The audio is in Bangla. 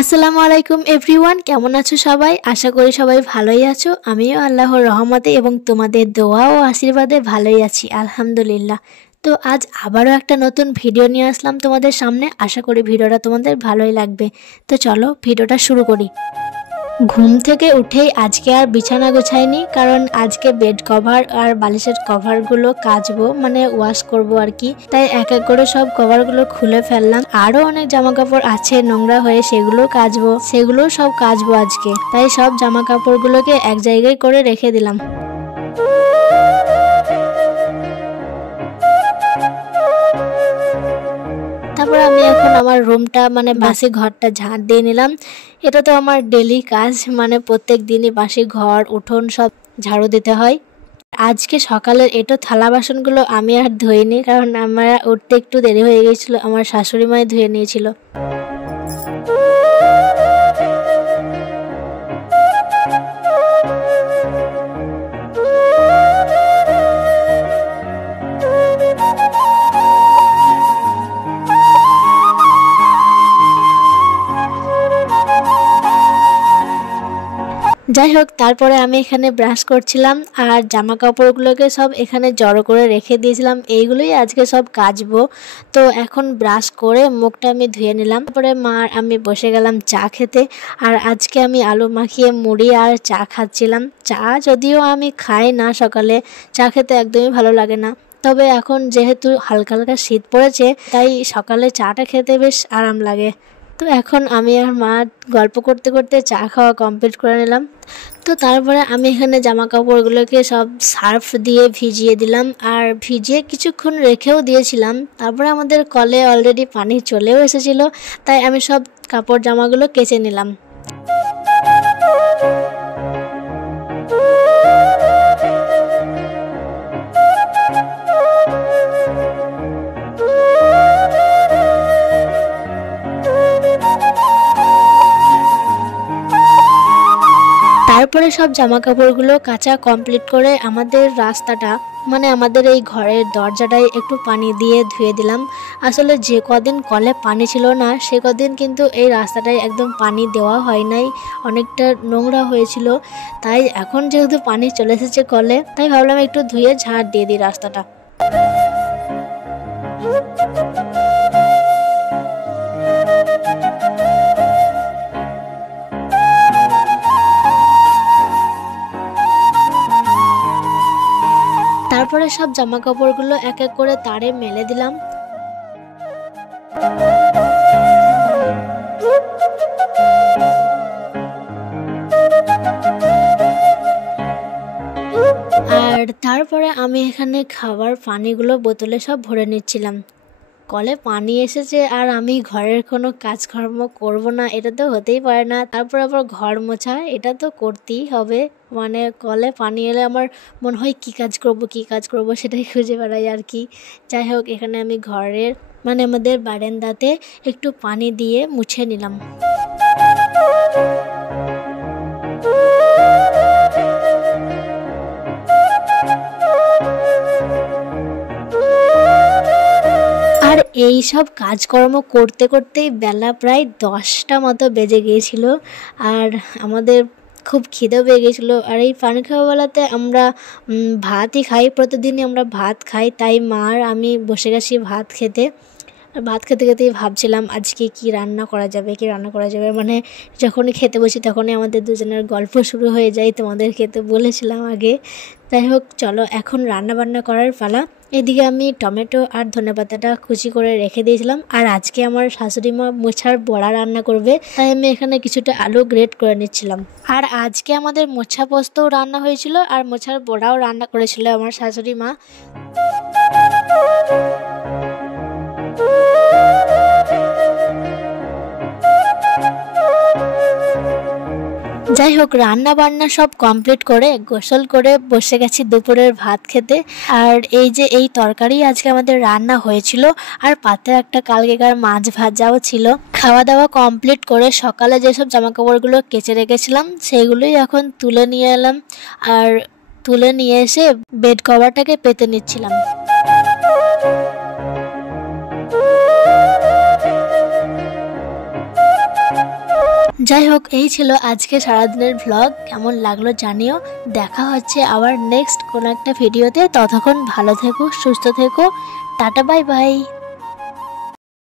আসসালামু আলাইকুম এভরিওয়ান, কেমন আছো সবাই? আশা করি সবাই ভালোই আছো। আমিও আল্লাহর রহমতে এবং তোমাদের দোয়া ও আশীর্বাদে ভালোই আছি, আলহামদুলিল্লাহ। তো আজ আবারও একটা নতুন ভিডিও নিয়ে আসলাম তোমাদের সামনে। আশা করি ভিডিওটা তোমাদের ভালোই লাগবে। তো চলো ভিডিওটা শুরু করি। ঘুম থেকে উঠেই আজকে আর বিছানা গোছাইনি, কারণ আজকে বেড কভার আর বালিশের কভারগুলো কাচবো, মানে ওয়াশ করব আর কি। তাই এক এক করে সব কভারগুলো খুলে ফেললাম। আরো অনেক জামা কাপড় আছে নোংরা হয়ে, সেগুলো সব কাচবো আজকে। তাই সব জামা কাপড়গুলোকে এক জায়গায় করে রেখে দিলাম। তারপর আমি এখন আমার রুমটা মানে বাসি ঘরটা ঝাড় দিয়ে নিলাম। এটা তো আমার ডেলি কাজ, মানে প্রত্যেক দিনই বাসি ঘর উঠোন সব ঝাড়ু দিতে হয়। আজকে সকালের এটো থালা বাসনগুলো আমি আর ধুইনি, কারণ আমার উঠতে একটু দেরি হয়ে গেছিল। আমার শাশুড়ি মাই ধুয়ে নিয়েছিল। যাই হোক, তারপরে আমি এখানে ব্রাশ করছিলাম আর জামা কাপড়গুলোকে সব এখানে জড়ো করে রেখে দিয়েছিলাম। এইগুলোই আজকে সব কাচবো। তো এখন ব্রাশ করে মুখটা আমি ধুয়ে নিলাম। তারপরে আমি বসে গেলাম চা খেতে। আর আজকে আমি আলু মাখিয়ে মুড়ি আর চা খাচ্ছিলাম। চা যদিও আমি খাই না সকালে, চা খেতে একদমই ভালো লাগে না। তবে এখন যেহেতু হালকা হালকা শীত পড়েছে, তাই সকালে চাটা খেতে বেশ আরাম লাগে। তো এখন আমি আর মা গল্প করতে করতে চা খাওয়া কমপ্লিট করে নিলাম। তো তারপরে আমি এখানে জামা কাপড়গুলোকে সব সার্ফ দিয়ে ভিজিয়ে দিলাম, আর ভিজিয়ে কিছুক্ষণ রেখেও দিয়েছিলাম। তারপরে আমাদের কলে অলরেডি পানি চলেও এসেছিল, তাই আমি সব কাপড় জামাগুলো কেচে নিলাম। তারপরে সব জামা কাপড়গুলো কাচা কমপ্লিট করে আমাদের রাস্তাটা, মানে আমাদের এই ঘরের দরজাটায় একটু পানি দিয়ে ধুয়ে দিলাম। আসলে যে কদিন কলে পানি ছিল না, সে কদিন কিন্তু এই রাস্তাটায় একদম পানি দেওয়া হয় নাই, অনেকটা নোংরা হয়েছিল। তাই এখন যেহেতু পানি চলে এসেছে কলে, তাই ভাবলাম একটু ধুয়ে ঝাড় দিয়ে দিই রাস্তাটা। তারপরে সব জামা কাপড়গুলো এক এক করে তারে মেলে দিলাম। আর তারপরে আমি এখানে খাবার পানিগুলো বোতলে সব ভরে নিচ্ছিলাম। কলে পানি এসেছে আর আমি ঘরের কোনো কাজকর্ম করব না, এটা তো হতেই পারে না। তারপর আবার ঘর মোছা, এটা তো করতেই হবে। মানে কলে পানি এলে আমার মনে হয় কী কাজ করব সেটাই খুঁজে বেড়াই আর কি। যাই হোক, এখানে আমি ঘরের মানে আমাদের বারান্দাতে একটু পানি দিয়ে মুছে নিলাম। আর এই সব কাজকর্ম করতে করতেই বেলা প্রায় 10টা মতো বেজে গিয়েছিল। আর আমাদের খুব খিদেও পেয়ে গেছিলো। আর এই পানি খাওয়া বেলাতে আমরা ভাতই খাই, প্রতিদিনই আমরা ভাত খাই। তাই মা আর আমি বসে গেছি ভাত খেতে। আর ভাত খেতে খেতেই ভাবছিলাম আজকে কি রান্না করা যাবে। মানে যখনই খেতে বসি তখনই আমাদের দুজনের গল্প শুরু হয়ে যায়, তোমাদেরকে তো বলেছিলাম আগে। যাই হোক, চলো এখন রান্না বান্না করার পালা। এদিকে আমি টমেটো আর ধনেপাতাটা কুচি করে রেখে দিয়েছিলাম। আর আজকে আমার শাশুড়ি মা মোছার বড়া রান্না করবে, তাই আমি এখানে কিছুটা আলু গ্রেট করে নিচ্ছিলাম। আর আজকে আমাদের মোছা পোস্তও রান্না হয়েছিল আর মোছার বড়াও রান্না করেছিল আমার শাশুড়ি মা। যাই হোক, রান্না বান্না সব কমপ্লিট করে গোসল করে বসে গেছি দুপুরের ভাত খেতে। আর এই যে এই তরকারি আজকে আমাদের রান্না হয়েছিল, আর পাতে একটা কালকেকার মাছ ভাজাও ছিল। খাওয়া দাওয়া কমপ্লিট করে সকালে যেসব জামা কাপড়গুলো কেচে রেখেছিলাম সেইগুলোই এখন তুলে নিয়ে এলাম। আর তুলে নিয়ে এসে বেড কভারটাকে পেতে নিচ্ছিলাম। যাই হোক, এই ছিল আজকে সারাদিনের ভ্লগ। কেমন লাগলো জানিও। দেখা হচ্ছে আবার নেক্সট কোনো একটা ভিডিওতে। ততক্ষণ ভালো থেকো, সুস্থ থেকো। Tata, bye bye.